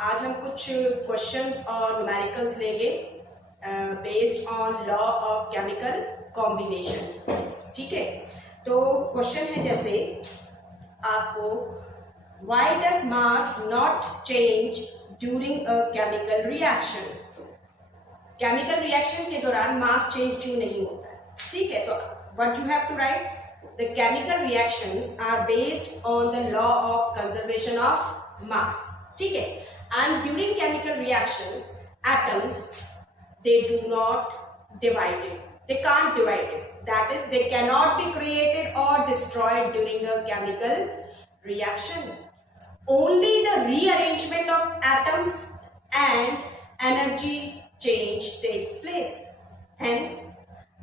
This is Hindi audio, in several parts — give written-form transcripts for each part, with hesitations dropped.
आज हम कुछ क्वेश्चंस और न्यूमेरिकल्स लेंगे based on law of chemical combination. ठीक है, तो क्वेश्चन है जैसे आपको why does mass not change during a chemical reaction. Chemical reaction के दौरान मास चेंज क्यों नहीं होता है? ठीक है, तो what you have to write, the chemical reactions are based on the law of conservation of mass. ठीक है, and during chemical reactions atoms they do not divide it, they can't divide it, that is they cannot be created or destroyed during a chemical reaction. Only the rearrangement of atoms and energy change takes place, hence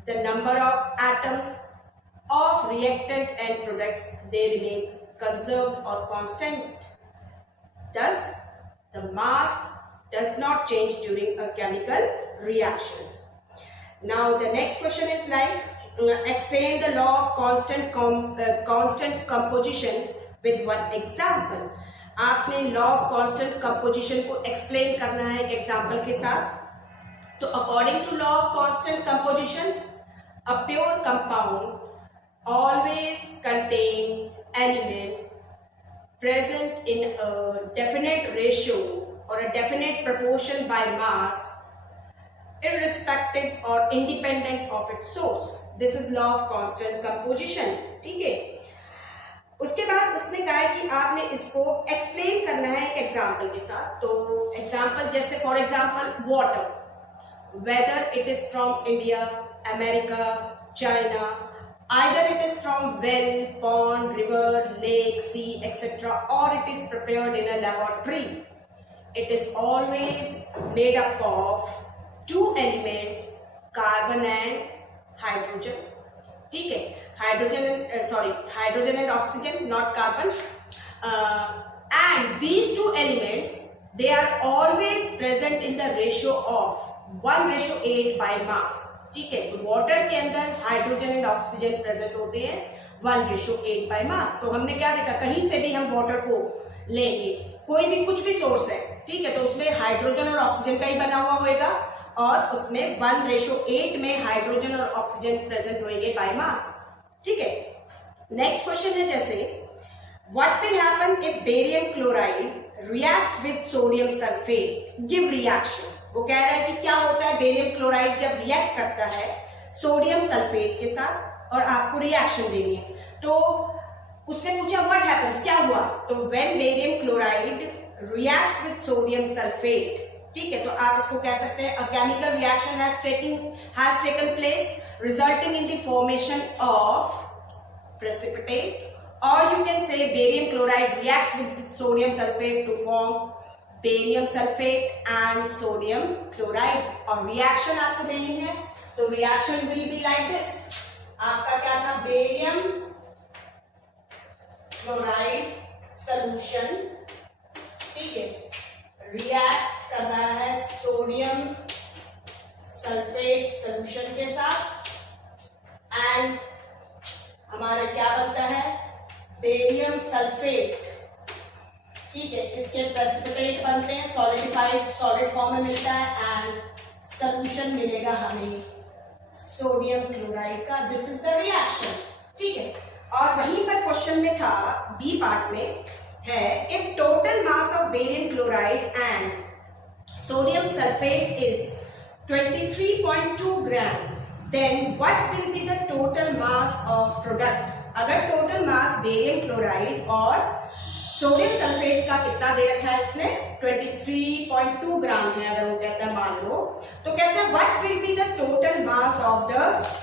the number of atoms of reactant and products they remain conserved or constant. Thus the mass does not change during a chemical reaction. Now the next question is like explain the law of constant composition with one example. आपने law of constant composition को explain करना है एक example के साथ। तो according to law of constant composition, a pure compound always contain elements present in a definite ratio or a definite proportion by mass, irrespective or independent of its source. This is law of constant composition. ठीक है, उसके बाद उसने कहा है कि आपने इसको एक्सप्लेन करना है एक एग्जाम्पल के साथ। तो एग्जाम्पल जैसे for example water, whether it is from India, America, China, either it is from well, pond, river, lake, sea, etc., or it is prepared in a laboratory. It is always made up of two elements, carbon and hydrogen. ठीक है, hydrogen and oxygen, not carbon. And these two elements, they are always present in the ratio of 1:8 by mass. ठीक है, तो वाटर के अंदर हाइड्रोजन एंड ऑक्सीजन प्रेजेंट होते हैं 1:8 बाय मास। तो हमने क्या देखा, कहीं से भी हम वाटर को लेंगे, कोई भी कुछ भी सोर्स है, ठीक है, तो उसमें हाइड्रोजन और ऑक्सीजन का ही बना हुआ होएगा और उसमें 1:8 में हाइड्रोजन और ऑक्सीजन प्रेजेंट होंगे बाय मास। ठीक है, नेक्स्ट क्वेश्चन है जैसे what will happen if barium chloride reacts with sodium sulphate, give reaction. वो कह रहा है कि क्या होता है बेरियम क्लोराइड जब रिएक्ट करता है सोडियम सल्फेट के साथ और आपको रिएक्शन देनी है। तो उसने पूछा व्हाट हैपेंस, क्या हुआ, तो when barium chloride reacts with sodium sulphate, ठीक है, तो आप इसको कह सकते हैं अ chemical reaction has taken place resulting in the formation of precipitate, or you can say barium chloride reacts with sodium sulfate to form barium sulphate and sodium chloride. और रिएक्शन आपको देनी है, तो reaction will be like this. आपका क्या था, बेरियम क्लोराइड सॉल्यूशन, ठीक है, रिएक्ट कर रहा है सोडियम सल्फेट सॉल्यूशन के साथ एंड हमारा क्या बनता है, बेरियम सल्फेट। ठीक है, इसके प्रेसिपिटेट बनते हैं, सॉलिडिफाइड सॉलिड फॉर्म में मिलता है एंड सॉल्यूशन मिलेगा हमें सोडियम क्लोराइड का। This is the reaction. ठीक है, और वहीं पर क्वेश्चन में था बी पार्ट में है if total mass of barium chloride and sodium sulphate is 23.2 gram then what will be the total mass of product. अगर टोटल मास बेरियम क्लोराइड और सोडियम सल्फेट का कितना दे रखा है इसने, 23.2 ग्राम है अगर वो कहता है मान लो, तो कहता है what will be the total mass of the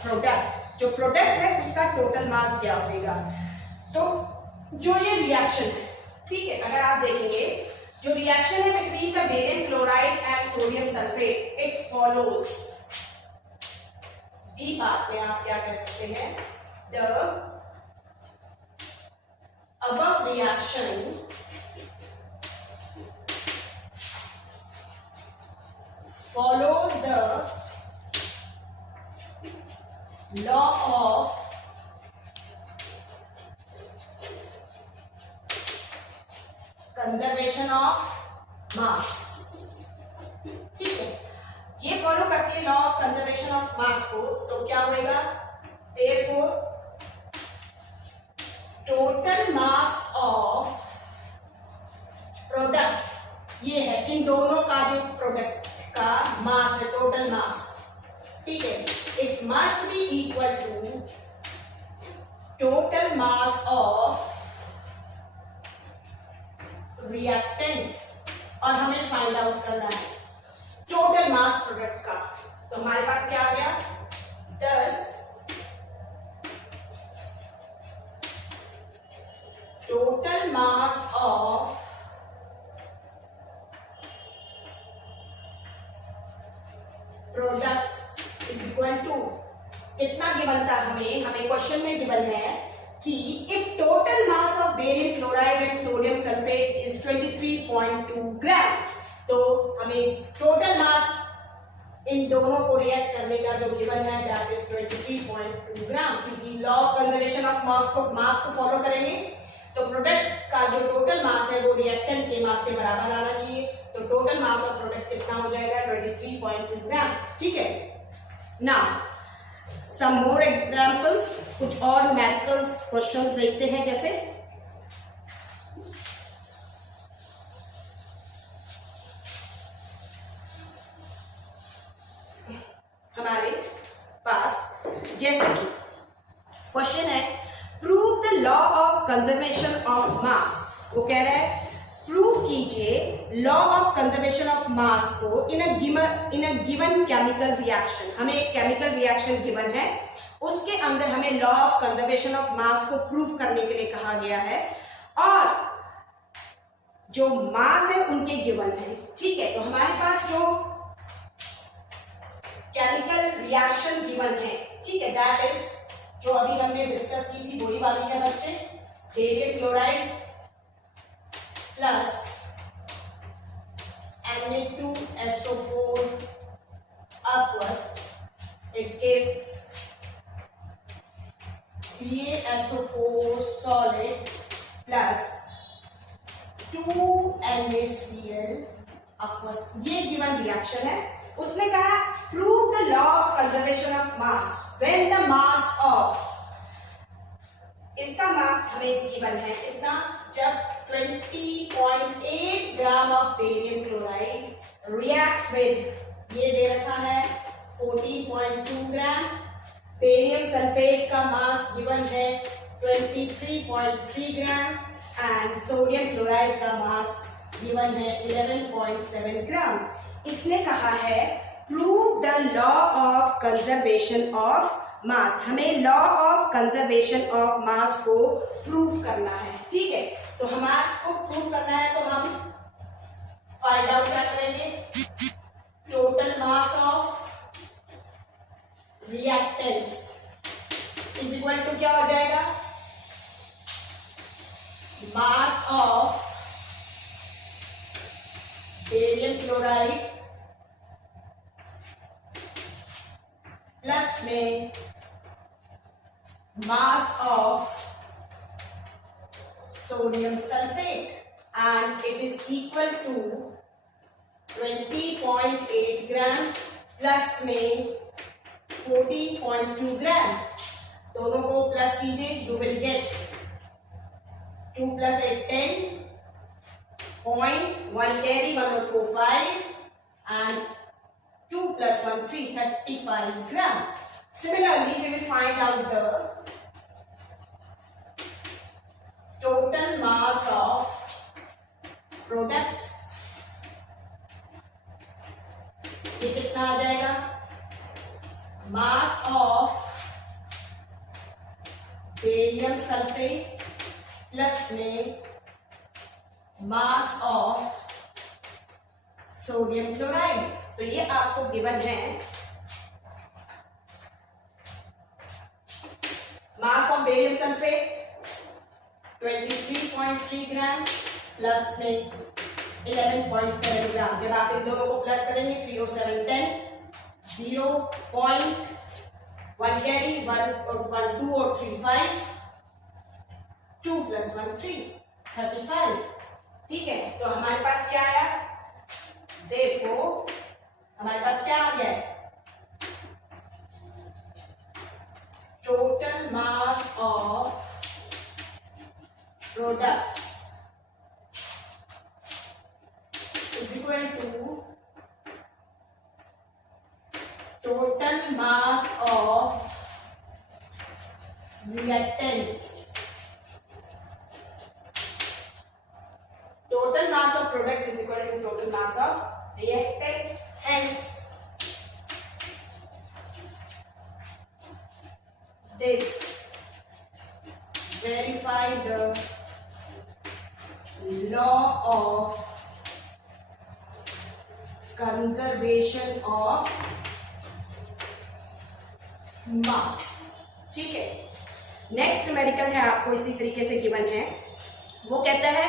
product, जो प्रोडक्ट है उसका टोटल मास क्या होगा। तो जो ये रिएक्शन है, ठीक है, अगर आप देखेंगे जो रिएक्शन है between the barium chloride and sodium sulphate, it follows, B part में आप क्या कह सकते हैं, the above reaction follows the law of conservation of mass. ठीक है, ये फॉलो करती है law of conservation of mass को, तो क्या होगा, therefore total mass of product, ये है इन दोनों का जो प्रोडक्ट का मास है, टोटल मास, ठीक है, it must be equal to total mass of reactants, और हमें फाइंड आउट करना है टोटल मास प्रोडक्ट का। तो हमारे पास क्या आ गया, 10 total mass of products is equal to, कितना गिवन था हमें क्वेश्चन में गिवन है कि if total mass of barium chloride and sodium sulphate is 23.2 gram, तो हमें टोटल मास इन दोनों को रिएक्ट करने का जो गिवन है दैट इज 23.2 ग्राम, क्योंकि law of conservation of mass को फॉलो करेंगे तो प्रोडक्ट का जो टोटल मास है वो रिएक्टेंट के मास के बराबर आना चाहिए, तो टोटल मास ऑफ प्रोडक्ट कितना हो जाएगा, 23.2 ग्राम। ठीक है, नाउ सम मोर एग्जांपल्स, कुछ और न्यूमेरिकल्स क्वेश्चंस देखते हैं। जैसे हमारे पास जैसे कि क्वेश्चन है, prove the law of conservation of मास, वो कह रहा है प्रूव कीजिए law of conservation of mass को इन अ गिवन केमिकल रिएक्शन। हमें एक केमिकल रिएक्शन गिवन है, उसके अंदर हमें law of conservation of mass को प्रूव करने के लिए कहा गया है, और जो मास है उनके गिवन है। ठीक है, तो हमारे पास जो केमिकल रिएक्शन गिवन है, ठीक है, दैट इज जो अभी हमने डिस्कस की थी वही वाली है बच्चे, barium chloride plus Na2SO4 aqueous, it gives PaSO4 solid plus 2NaCl aqueous, ये गिवन रिएक्शन है। उसने कहा prove the law of conservation of mass when the mass of, इसका मास हमें गिवन है कितना, जब 20.8 gram of barium chloride react with, ये दे रखा है 14.2 ग्राम, बेरियम सल्फेट का मास गिवन है 23.3 ग्राम एंड सोडियम क्लोराइड का मास गिवन है 11.7 ग्राम। इसने कहा है prove the law of conservation of mass, हमें law of conservation of mass को प्रूव करना है। ठीक है, तो हमारे को प्रूव करना है तो हम फाइंड आउट क्या करेंगे, total mass of reactants is equal to क्या हो जाएगा, mass of barium chloride plus में mass of sodium sulfate and it is equal to 20.8 gram plus में 14.2 ग्राम, दोनों को प्लस कीजिए, you will get 2 plus 8 10, point 1 carry 1 और 4 5 and 2 plus 1 3 35 gram. Similarly, we will find out the total mass of products, ये कितना आ जाएगा, mass of barium sulphate plus में मास ऑफ सोडियम क्लोराइड, तो ये आपको गिवन है, mass of barium sulphate 23.3 gram plus में 11.7 ग्राम, जब आप इन दोनों को प्लस करेंगे 3 और 7 10, 0.1 कैरी 1 और 1 2 और 3 5, 2 plus 1 3 35। ठीक है, तो हमारे पास क्या आया, is equal to total mass of reactants, total mass of product is equal to total mass of reactant. Hence this verify the law of conservation of mass. ठीक है, नेक्स्ट न्यूमेरिकल है, आपको इसी तरीके से गिवन है। वो कहता है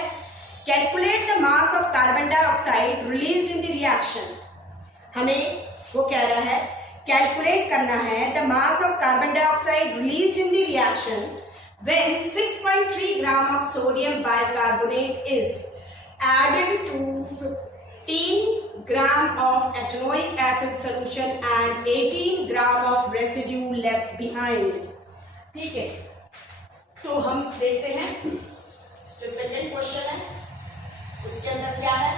calculate the mass of carbon dioxide released in the reaction. हमें वो कह रहा है कैलकुलेट करना है the mass of carbon dioxide released in the reaction when 6.3 gram of sodium bicarbonate is added to 15 gram of ethanoic acid solution and 18 gram of residue left behind. ठीक है, तो हम देखते हैं जो सेकेंड क्वेश्चन है उसके अंदर क्या है।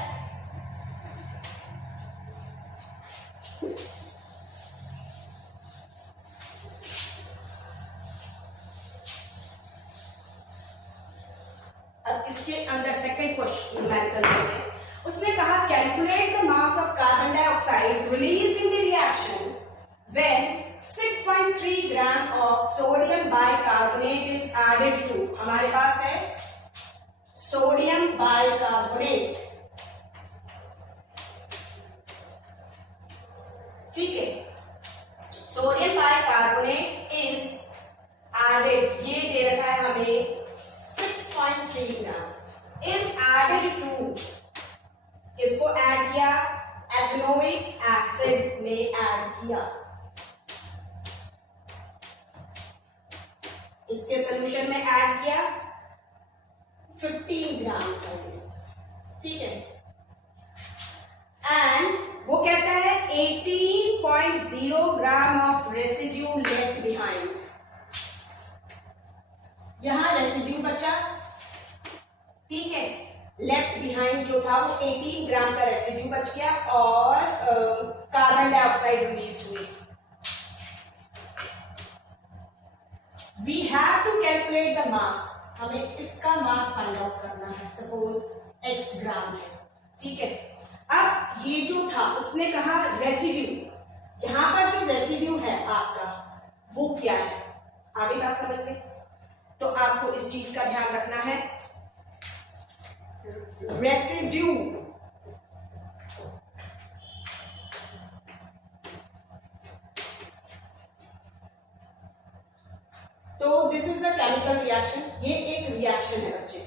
अब इसके अंदर सेकेंड क्वेश्चन न्यूमेरिकल में से उसने कहा calculate the mass of carbon dioxide released in the reaction when 6.3 gram of sodium bicarbonate is added to, हमारे पास है सोडियम बाइकार्बोनेट। ठीक है, सोडियम बाइकार्बोनेट इज एडेड, ये दे रखा है हमें 6.3 ग्राम इज एडेड टू, इसको ऐड किया एथेनोइक एसिड में ऐड किया, इसके सोल्यूशन में ऐड किया 15 ग्राम कर दिया। ठीक है, एंड वो कहता है 18.0 ग्राम ऑफ रेसिड्यू लेफ्ट बिहाइंड। यहां रेसिड्यू बचा, ठीक है, लेफ्ट बिहाइंड जो था वो 18 ग्राम का रेसिड्यू बच गया और कार्बन डाइऑक्साइड रिलीज हुई। We have to calculate the mass, हमें इसका मास फाइंड आउट करना है। सपोज x ग्राम है, ठीक है। अब ये जो था उसने कहा रेसिड्यू, जहां पर जो रेसिड्यू है आपका वो क्या है, आगे बात समझ में, तो आपको इस चीज का ध्यान रखना है। रेसिड्यू तो this is the chemical reaction, ये एक रिएक्शन है बच्चे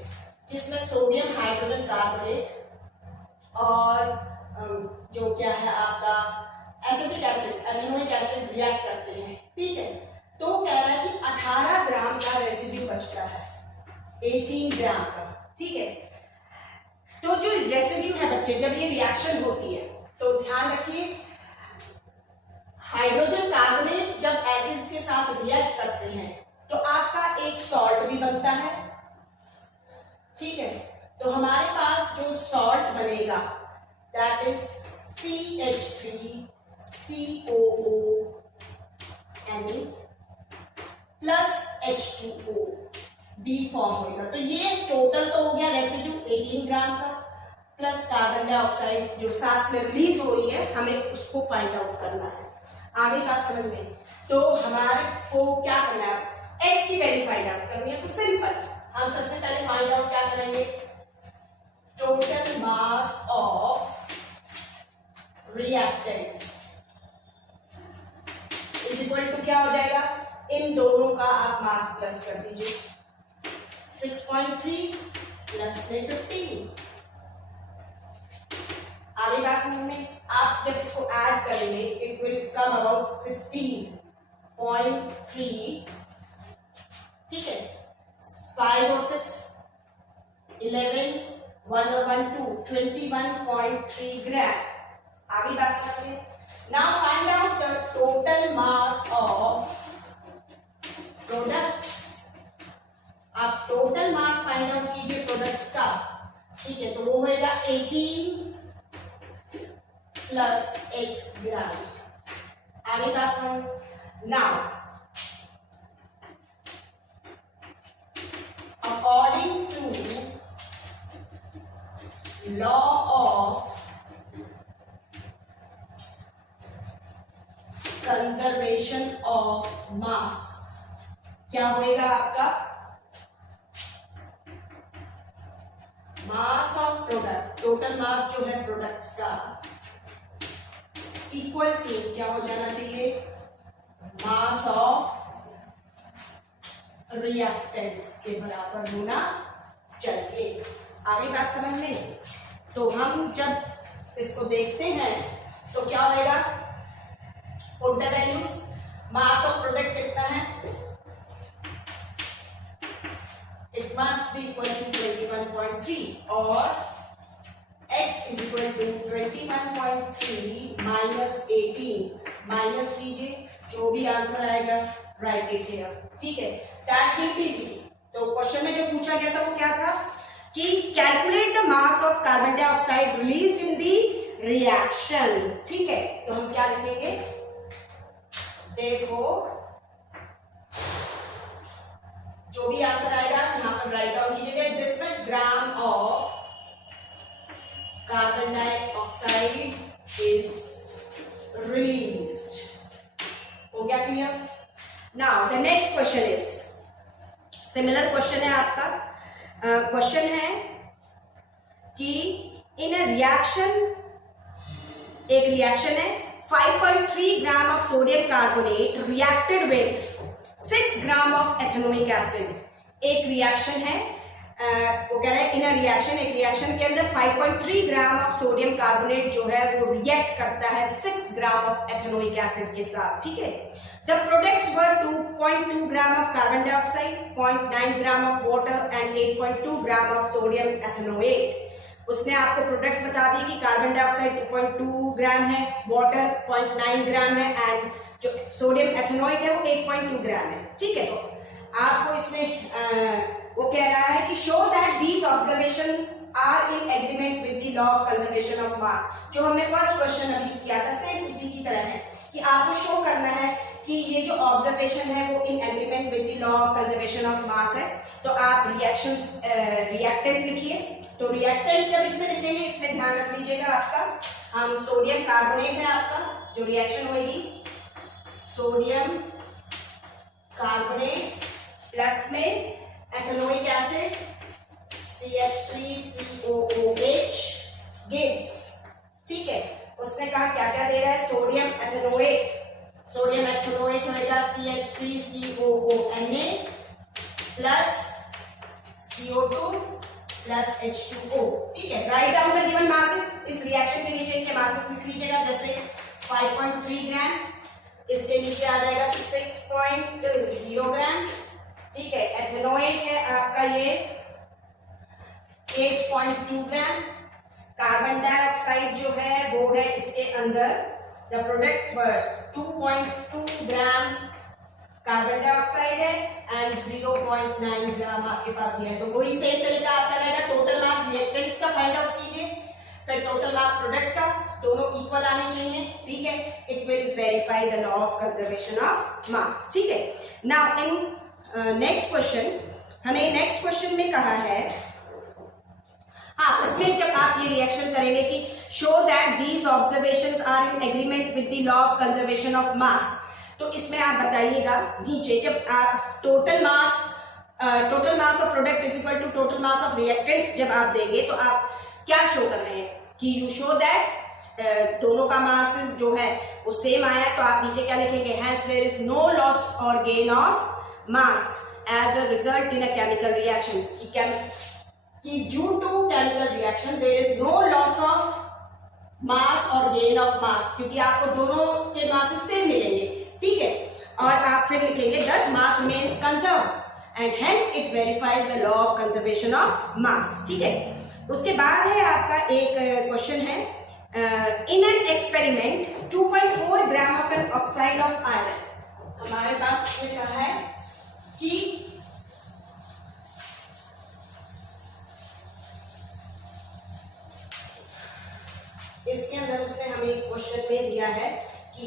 जिसमें सोडियम हाइड्रोजन कार्बोनेट और जो क्या है आपका एसिटिक एसिड एल्यूमिनिक एसिड रिएक्ट करते हैं। ठीक है, तो कह रहा है कि 18 ग्राम का रेसिड्यू बचता है 18 ग्राम का। ठीक है, तो जो रेसिड्यू है बच्चे जब ये रिएक्शन होती है तो ध्यान रखिए हाइड्रोजन कार्बोनेट जब एसिड्स के साथ रिएक्ट करते हैं तो आपका एक सॉल्ट भी बनता है। ठीक है, तो हमारे पास जो सॉल्ट बनेगा that is CH3COO Na plus H2O B form होगा। तो ये टोटल तो हो गया रेसिड्यू 18 ग्राम का प्लस कार्बन डाइऑक्साइड जो साथ में रिलीज हो रही है, हमें उसको फाइंड आउट करना है। आगे बात समझ में, तो हमारे को क्या करना है, एक्स की वैल्यू फाइंड आउट करनी है। तो सिंपल, हम सबसे पहले फाइंड आउट क्या करेंगे, total mass of reactants is equal to क्या हो जाएगा, इन दोनों का आप मास प्लस कर दीजिए, 6.3 प्लस में 15। आगे बात समझ में, आप जब इसको ऐड करेंगे इट विल कम अबाउट 16.3। ठीक है, 5 और 6 11, 1 और 1 2 21.3 ग्राम। आगे बात समझिए, now find out the total mass of products. आप टोटल मास फाइंड आउट कीजिए प्रोडक्ट्स का। ठीक है, तो वो होगा 18 प्लस एक्स ग्राम। आगे का समझ। Now according to law of conservation of mass क्या होएगा आपका, mass of product, total mass जो है प्रोडक्ट्स का इक्वल टू क्या हो जाना चाहिए, मास ऑफ रिएक्टेंट्स के बराबर होना चाहिए। आगे बात समझ में। तो हम जब इसको देखते हैं तो क्या होएगा, put the values. Mass of product कितना है, it must be equal to 21.3 और x is equal to 21.3 minus 18 minus कीजिए, जो भी आंसर आएगा राइट इट हियर। ठीक है, दैट विल बी जी। तो क्वेश्चन में जो पूछा गया था वो क्या था कि calculate the mass of carbon dioxide release in the reaction. ठीक है, तो हम क्या लिखेंगे, देखो जो भी आंसर आएगा यहां पर राइट डाउन कीजिएगा, this much gram of carbon dioxide is released. हो गया clear. Now the next question is similar question है आपका। क्वेश्चन है कि इन अ रिएक्शन, एक रिएक्शन है 5.3 ग्राम of sodium carbonate reacted with 6 gram of ethanoic acid. एक रिएक्शन है, वो कह रहे हैं इन अ रिएक्शन, एक रिएक्शन के अंदर 5.3 ग्राम ऑफ सोडियम कार्बोनेट जो है वो रिएक्ट करता है 6 ग्राम ऑफ एथेनोइक एसिड के साथ। ठीक है, the products were 2.2 gram of carbon dioxide, 0.9 gram of water and 8.2 gram of sodium ethanoate. उसने आपको प्रोडक्ट्स बता दिए कि कार्बन डाइऑक्साइड 2.2 ग्राम है, वाटर 0.9 ग्राम है एंड जो सोडियम एथेनोइक है वो 8.2 ग्राम है। ठीक है, तो आपको इसमें वो कह रहा है कि show that these observations are in agreement with the law of conservation of mass. जो हमने फर्स्ट क्वेश्चन अभी किया था सेम उसी की तरह है कि आपको शो करना है कि ये जो ऑब्जर्वेशन है वो इन agreement with the law of conservation of मास है। तो आप रिएक्शंस रिएक्टेंट लिखिए। तो रिएक्टेंट जब इसमें लिखेंगे इसमें ध्यान रख लीजिएगा आपका, हम सोडियम कार्बोनेट है आपका जो रिएक्शन होगी, सोडियम कार्बोनेट प्लस में एथेनोइक एसिड CH3COOH गिव्स। ठीक है, उसने कहा क्या क्या दे रहा है, सोडियम एथेनोएट, सोडियम एथेनोएट होगा CH3COONA plus CO2 plus H2O। ठीक है, write down the given masses. इस रिएक्शन के नीचे के मासेस लिख लीजिएगा, जैसे 5.3 ग्राम, इसके नीचे आ जाएगा 6.0 ग्राम। ठीक है, एथेनोएट है आपका ये 8.2 ग्राम, कार्बन डाइऑक्साइड जो है वो है इसके अंदर, the products were 2.2 gram carbon dioxide है एंड 0.9 ग्राम आपके पास ये है। तो वही सेम तरीका आपका रहेगा, टोटल मास रिएक्टेंट्स का फाइंड आउट कीजिए, फिर टोटल मास प्रोडक्ट का, दोनों इक्वल आने चाहिए। ठीक है, it will verify the law of conservation of mass. ठीक है, नाउ इन नेक्स्ट क्वेश्चन, हमें नेक्स्ट क्वेश्चन में कहा है, हाँ इसमें जब आप ये रिएक्शन करेंगे कि show that these observations are in agreement with the law of conservation of mass, तो इसमें आप बताइएगा नीचे जब आप total mass of product is equal to total mass of reactants जब आप देंगे तो आप क्या शो कर रहे हैं कि यू शो दैट दोनों का मास जो है वो सेम आया। तो आप नीचे क्या लिखेंगे, hence there is no loss or gain of mass as a result in a chemical reaction, कि due to chemical reaction there is no loss of mass or gain of मास, क्योंकि आपको दोनों के मासेस सेम मिलेंगे। ठीक है, और आप फिर लिखेंगे thus mass remains conserve and hence it verifies the law of conservation of mass. ठीक है, उसके बाद है आपका एक क्वेश्चन है, in an experiment 2.4 gram of an oxide of iron. हमारे पास उसमें क्या है कि इसके अंदर उसने हमें एक क्वेश्चन में दिया है कि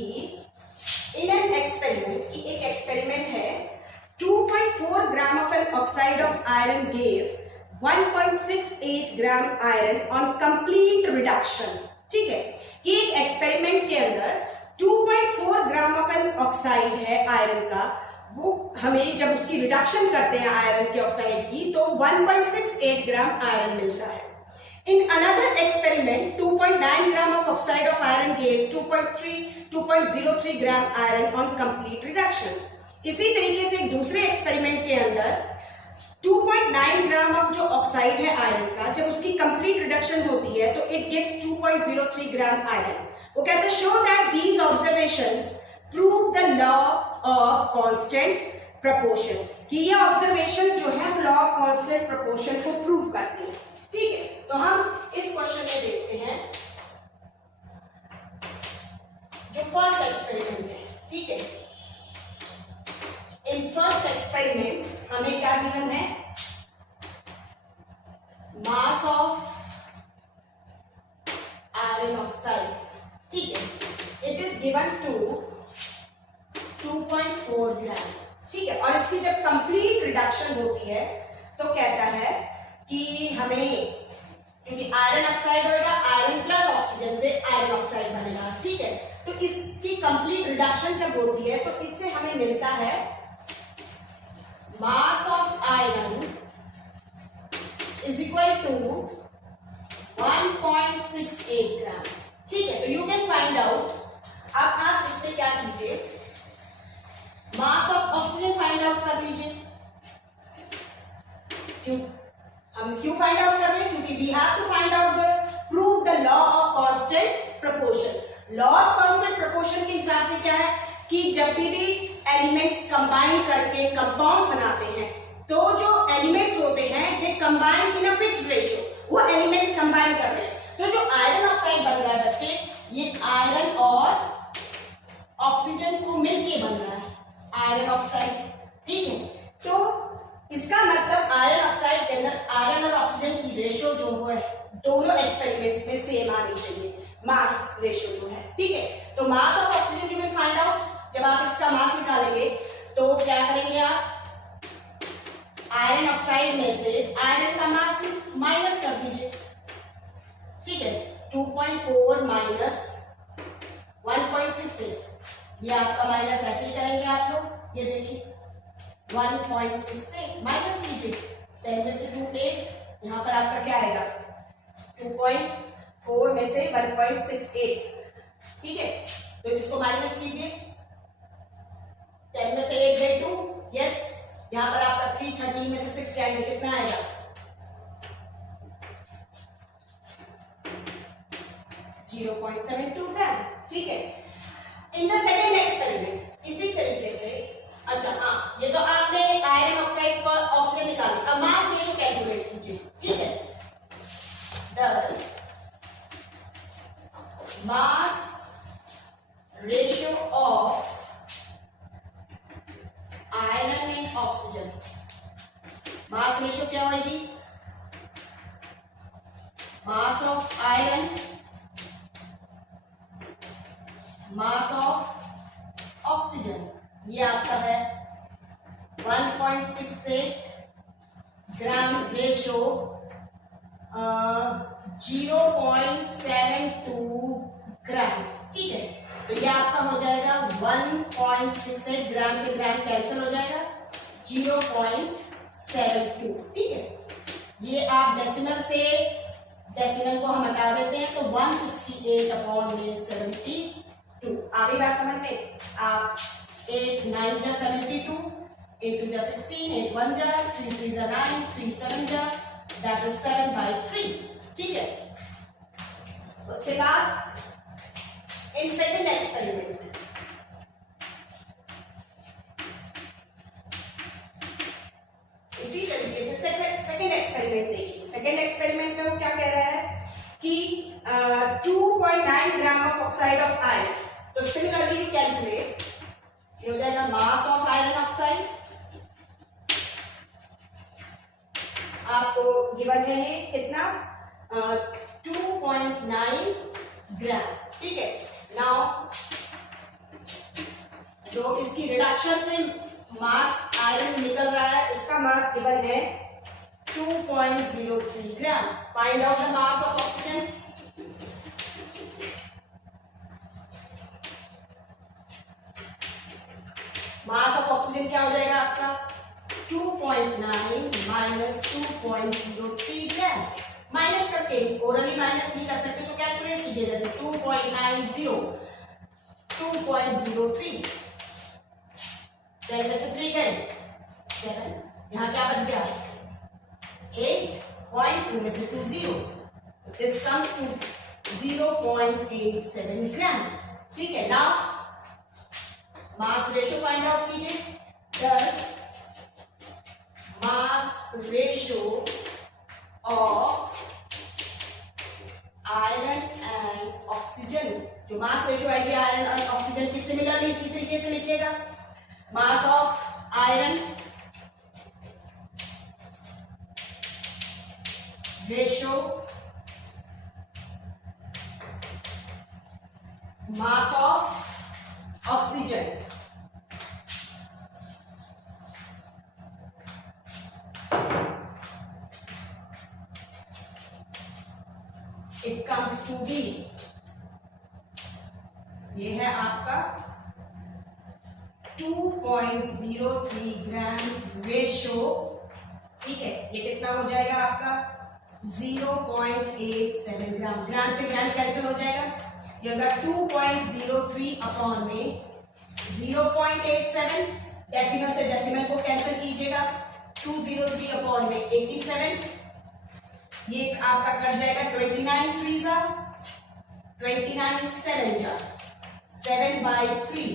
इन एन एक्सपेरिमेंट, कि एक एक्सपेरिमेंट है, 2.4 gram of an oxide of iron gave 1.68 gram iron on complete reduction. ठीक है, कि एक एक्सपेरिमेंट के अंदर 2.4 ग्राम ऑफ एन ऑक्साइड है आयरन का, वो हमें जब उसकी रिडक्शन करते हैं आयरन के ऑक्साइड की तो 1.68 ग्राम आयरन मिलता है। In another experiment, 2.9 gram of oxide of iron gave 2.03 gram iron on complete reduction. इसी तरीके से एक दूसरे एक्सपेरिमेंट के अंदर 2.9 ग्राम ऑफ जो ऑक्साइड है आयरन का, जब उसकी कंप्लीट रिडक्शन होती है तो इट गिव्स 2.03 ग्राम आयरन। वो कहते हैं show that these observations prove the law of constant proportion, कि ये ऑब्जर्वेशंस जो है लॉ ऑफ कांस्टेंट प्रपोर्शन को प्रूव करती है। ठीक है, तो हम इस क्वेश्चन में देखते हैं जो फर्स्ट एक्सपेरिमेंट है। ठीक है, इन फर्स्ट एक्सपेरिमेंट हमें क्या गिवन है, मास ऑफ आयरन ऑक्साइड। ठीक है, इट इज गिवन टू 2.4 ग्राम। ठीक है, और इसकी जब कंप्लीट रिडक्शन होती है तो कहता है कि हमें, क्योंकि आयरन ऑक्साइड होगा, आयरन प्लस ऑक्सीजन से आयरन ऑक्साइड बनेगा। ठीक है, तो इसकी कंप्लीट रिडक्शन जब होती है तो इससे हमें मिलता है mass of iron is equal to 1.68 gram. ठीक है, तो यू कैन फाइंड आउट। अब आप इसमें क्या कीजिए, मास ऑफ ऑक्सीजन फाइंड आउट कर लीजिए। हम क्यों फाइंड आउट कर रहे हैं, क्योंकि we have to find out prove the law of constant proportion. Law of constant proportion के हिसाब से क्या है कि जब भी एलिमेंट्स कंबाइन करके कंपाउंड्स बनाते हैं तो जो एलिमेंट्स होते हैं they combine in a fixed ratio, वो एलिमेंट्स कंबाइन कर रहे हैं। तो जो आयरन ऑक्साइड बन रहा है बच्चे, ये आयरन और ऑक्सीजन को मिलके बन रहा है आयरन ऑक्साइड। ठीक है, तो इसका मतलब आयरन ऑक्साइड के अंदर आयरन और ऑक्सीजन की रेशियो जो है दोनों एक्सपेरिमेंट्स में सेम आनी चाहिए, मास रेशियो जो है। ठीक है, तो मास of oxygen you will find out. जब आप इसका मास निकालेंगे तो क्या करेंगे आप, आयरन ऑक्साइड में से आयरन का मास माइनस कर दीजिए। ठीक है, 2.4 माइनस 1.68, ये आपका माइनस ऐसे ही करेंगे आप लोग। ये देखिए 1.68 माइनस कीजिए, 10 में से 2 8, यहां पर आपका क्या आएगा 2.4 में से 1.68। ठीक है, तो इसको माइनस कीजिए, 10 में से 8 गए 2, यस, यहां पर आपका 3, 13 में से 6 जाएंगे, कितना आएगा 0.72 ग्राम। ठीक है, इन द सेकेंड एक्सपेरिमेंट इसी तरीके से, अच्छा हाँ, ये तो आपने आयरन ऑक्साइड पर ऑक्सीजन निकाली, अब मास रेशियो कैलकुलेट कीजिए। ठीक है, thus mass ratio of iron and oxygen, mass ratio क्या होगी, मास of iron mass of oxygen, ये आपका है 1.68 ग्राम रेशो 0.72 ग्राम। ठीक है, तो ये आपका हो जाएगा 1.68 ग्राम से ग्राम कैंसिल हो जाएगा 0.72। ठीक है, ये आप डेसिमल से डेसिमल को हम हटा देते हैं तो 168/72। आगे बात समझ में, आप 8 9 जा 72, 8 2 जा 16, 8 1 जा 3 3 जा 9, 3 7 जा, that is 7/3। ठीक है, उसके बाद इन सेकेंड एक्सपेरिमेंट इसी तरीके से सेकेंड एक्सपेरिमेंट देखिए। सेकेंड एक्सपेरिमेंट में वो क्या कह रहा है कि 2.9 gram of oxide of iron, तो सिमिलरली कैलकुलेट, ये हो जाएगा मास ऑफ आयरन ऑक्साइड, आपको गिवन है कितना 2.9 ग्राम। ठीक है, नाउ जो इसकी रिडक्शन से मास आयरन निकल रहा है उसका मास गिवन है 2.03 gram. Find out the mass of oxygen. Mass of oxygen क्या हो जाएगा आपका 2.9 माइनस 2.03 ग्राम। माइनस करके ओरली माइनस नहीं कर सकते तो कैलकुलेट कीजिए, जैसे 2.90 2.03 10 में से 3 गए 7, यहां क्या बच गया 8.2 में से 2 0, दिस कम्स टू 0.87 ग्राम। ठीक है, now mass ratio find out कीजिए। दस mass ratio of iron and oxygen, जो मास रेशियो आएगी आयरन और ऑक्सीजन की, सिमिलरली इसी तरीके से लिखिएगा। Mass of iron ratio mass of oxygen. It comes to be, ये है आपका 2.03 ग्राम रेशियो। ठीक है, ये कितना हो जाएगा आपका 0.87 ग्राम। ग्राम से ग्राम कैंसिल हो जाएगा, ये होगा 2.03 अपॉन में 0.87, डेसिमल से डेसिमल को कैंसिल कीजिएगा, 203 अपॉन में 87, ये आपका कट जाएगा 29 3 जा 29 7 जा 7/3,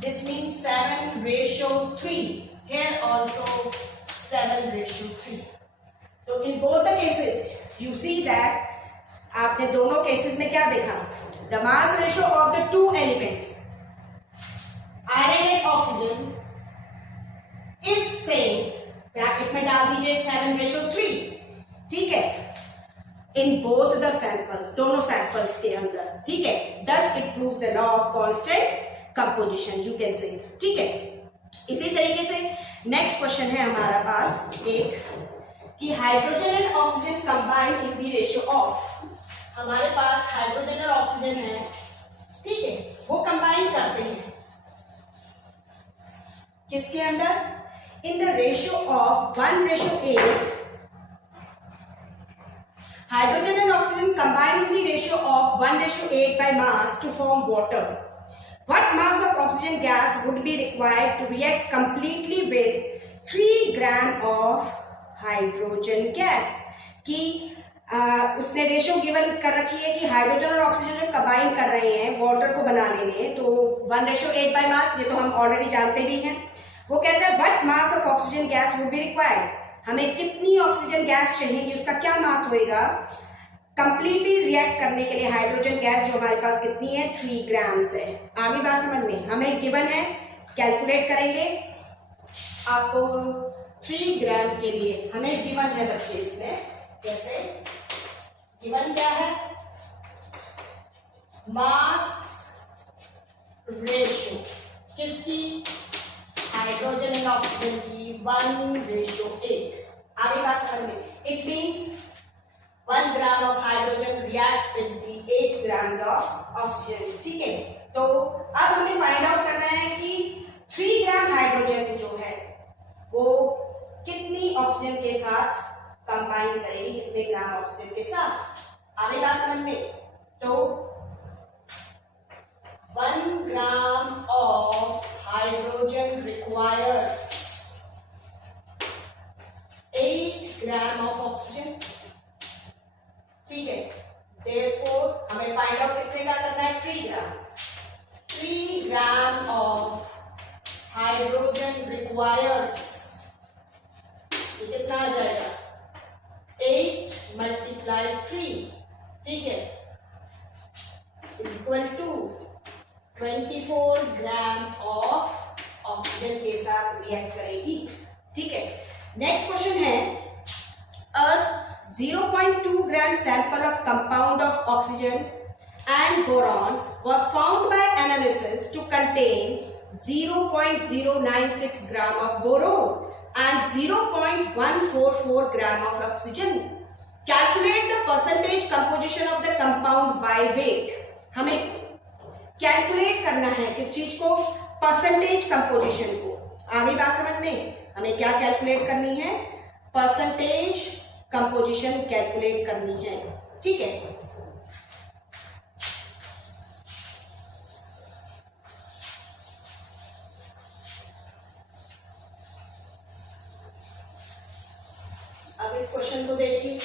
दिस मीन्स 7:3, here also 7:3। तो in both the cases you see that आपने दोनों केसेस में क्या देखा, the mass ratio of the two elements iron and oxygen is same, bracket में डाल दीजिए 7:3। ठीक है, इन बोथ द सैंपल्स, दोनों सैंपल्स के अंदर। ठीक है, thus it proves the law of constant composition, you can say. ठीक है, इसी तरीके से नेक्स्ट क्वेश्चन है हमारा पास एक कि hydrogen and oxygen combine in the ratio of, हमारे पास हाइड्रोजन और ऑक्सीजन है। ठीक है, वो कंबाइन करते हैं किसके अंदर, in the ratio of 1:8। Hydrogen and oxygen combine in the ratio of 1:8 by mass to form water. What mass of oxygen gas would be required to react completely with 3 gram of hydrogen gas? कि उसने रेशियो गिवन कर रखी है कि हाइड्रोजन और ऑक्सीजन जो कंबाइन कर रहे हैं वाटर को बनाने में, तो 1:8 बाय मास, ये तो हम ऑलरेडी जानते भी हैं। वो कहता है what mass of oxygen gas would be required, हमें कितनी ऑक्सीजन गैस चाहिए, उसका क्या मास होएगा कंप्लीटली रिएक्ट करने के लिए। हाइड्रोजन गैस जो हमारे पास कितनी है 3 ग्राम्स है। आगे बात समझ में, हमें गिवन है, कैलकुलेट करेंगे आपको 3 ग्राम के लिए हमें गिवन है बच्चे, इसमें जैसे गिवन क्या है, मास रेशियो किसकी, हाइड्रोजन एंड ऑक्सीजन की 1:8। आगे बात समझ में, it means 1 gram of hydrogen reacts with the 8 grams of oxygen. ठीक है, तो अब हमें फाइंड आउट करना है कि 3 ग्राम हाइड्रोजन जो है वो कितनी ऑक्सीजन के साथ कंबाइन करेगी, कितने ग्राम ऑक्सीजन के साथ। आगे बात समझ में, तो 1 gram of hydrogen requires 8 gram of oxygen। ठीक है, therefore हमें फाइंड आउट कितने का करना है, 3 ग्राम। 3 gram of hydrogen requires, ये कितना आ जाएगा 8 × 3। ठीक है, is equal to 24 gram of oxygen के साथ रिएक्ट करेगी। ठीक है, नेक्स्ट क्वेश्चन है, a 0.2 gram sample of compound of oxygen and boron was found by analysis to contain 0.096 gram of boron and 0.144 gram of oxygen. Calculate the percentage composition of the compound by weight. हमें कैलकुलेट करना है किस चीज को? परसेंटेज कंपोजिशन को। आगे बात समझ में? हमें क्या कैलकुलेट करनी है? परसेंटेज कंपोजिशन कैलकुलेट करनी है। ठीक है, अब इस क्वेश्चन को देखिए।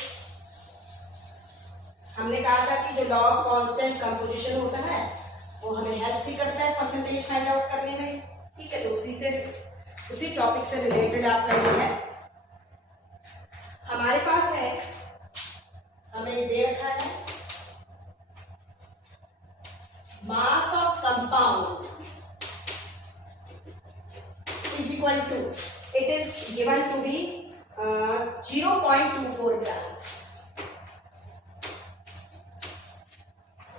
हमने कहा था कि जो लॉग कांस्टेंट कंपोजिशन होता है वो हमें हेल्प भी करता है परसेंटेज फाइंड आउट करने में। ठीक है, तो उसी टॉपिक से रिलेटेड आप करना है। हमारे पास है, हमें दे रखा है mass of compound is equal to, it is given to be 0.24 gram.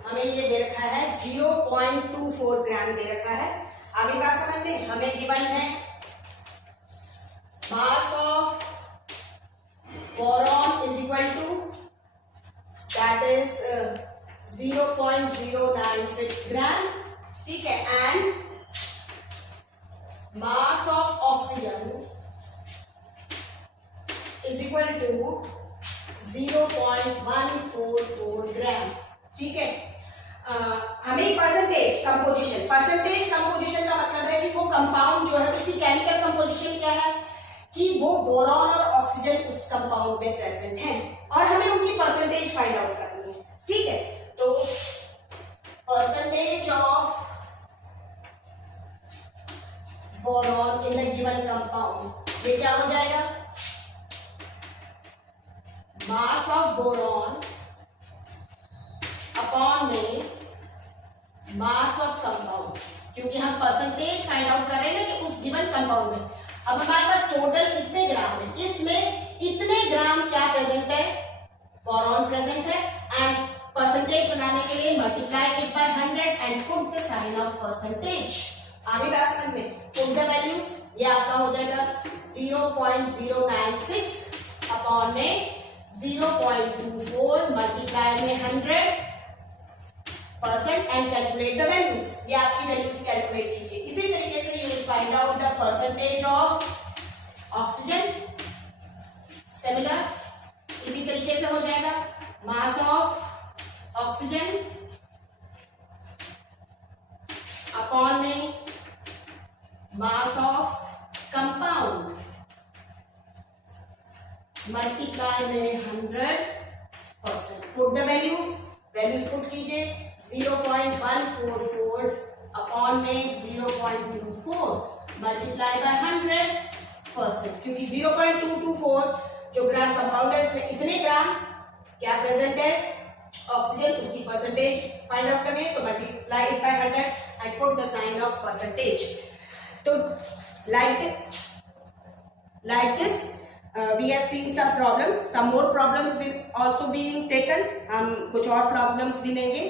हमें ये दे रखा है 0.24 ग्राम दे रखा है। आगे बात समझ में? हमें गिवन है mass of boron is equal to, that is 0.096 gram. ठीक है, and mass of oxygen is equal to 0.144 gram. ठीक है, हमें परसेंटेज कंपोजिशन का मतलब है कि वो कंपाउंड जो है उसकी केमिकल कंपोजिशन क्या है, कि वो बोरॉन और ऑक्सीजन उस कंपाउंड में प्रेजेंट है और हमें उनकी परसेंटेज फाइंड आउट करनी है। ठीक है, तो percentage of boron in the given compound, ये क्या हो जाएगा? मास ऑफ बोरॉन अपॉन में मास ऑफ कंपाउंड, क्योंकि हम परसेंटेज फाइंड आउट कर रहे हैं ना कि उस गिवन कंपाउंड में। अब हमारे पास टोटल इतने ग्राम है, इसमें इतने ग्राम क्या प्रेजेंट है? बोरॉन प्रेजेंट है। एंड परसेंटेज बनाने के लिए multiply it by 100 and put the sign of percentage. आगे बात समझ में? पुट द वैल्यूज, ये आपका हो जाएगा 0.096 अपॉन में 0.24 मल्टीप्लाई में 100% एंड कैलकुलेट द वैल्यूज। ये आपकी वैल्यूज कैलकुलेट कीजिए। इसी तरीके से you will find out the percentage of oxygen. Similar इसी तरीके से हो जाएगा मास ऑफ ऑक्सीजन अपॉन में मास ऑफ कंपाउंड मल्टीप्लाई में 100%। पुट द वैल्यूज पुट कीजिए। 0.144 अपॉन में 0.24 मल्टीप्लाई बाय 100%, क्योंकि 0.224 जो ग्राम कंपाउंड है उसमें इतने ग्राम क्या प्रेजेंट है? ऑक्सीजन, उसकी परसेंटेज फाइंड आउट करनी है, तो multiply it by 100 and put the sign of percentage. तो like this we have seen some problems, some more problems will also be taken। हम कुछ और problems भी लेंगे।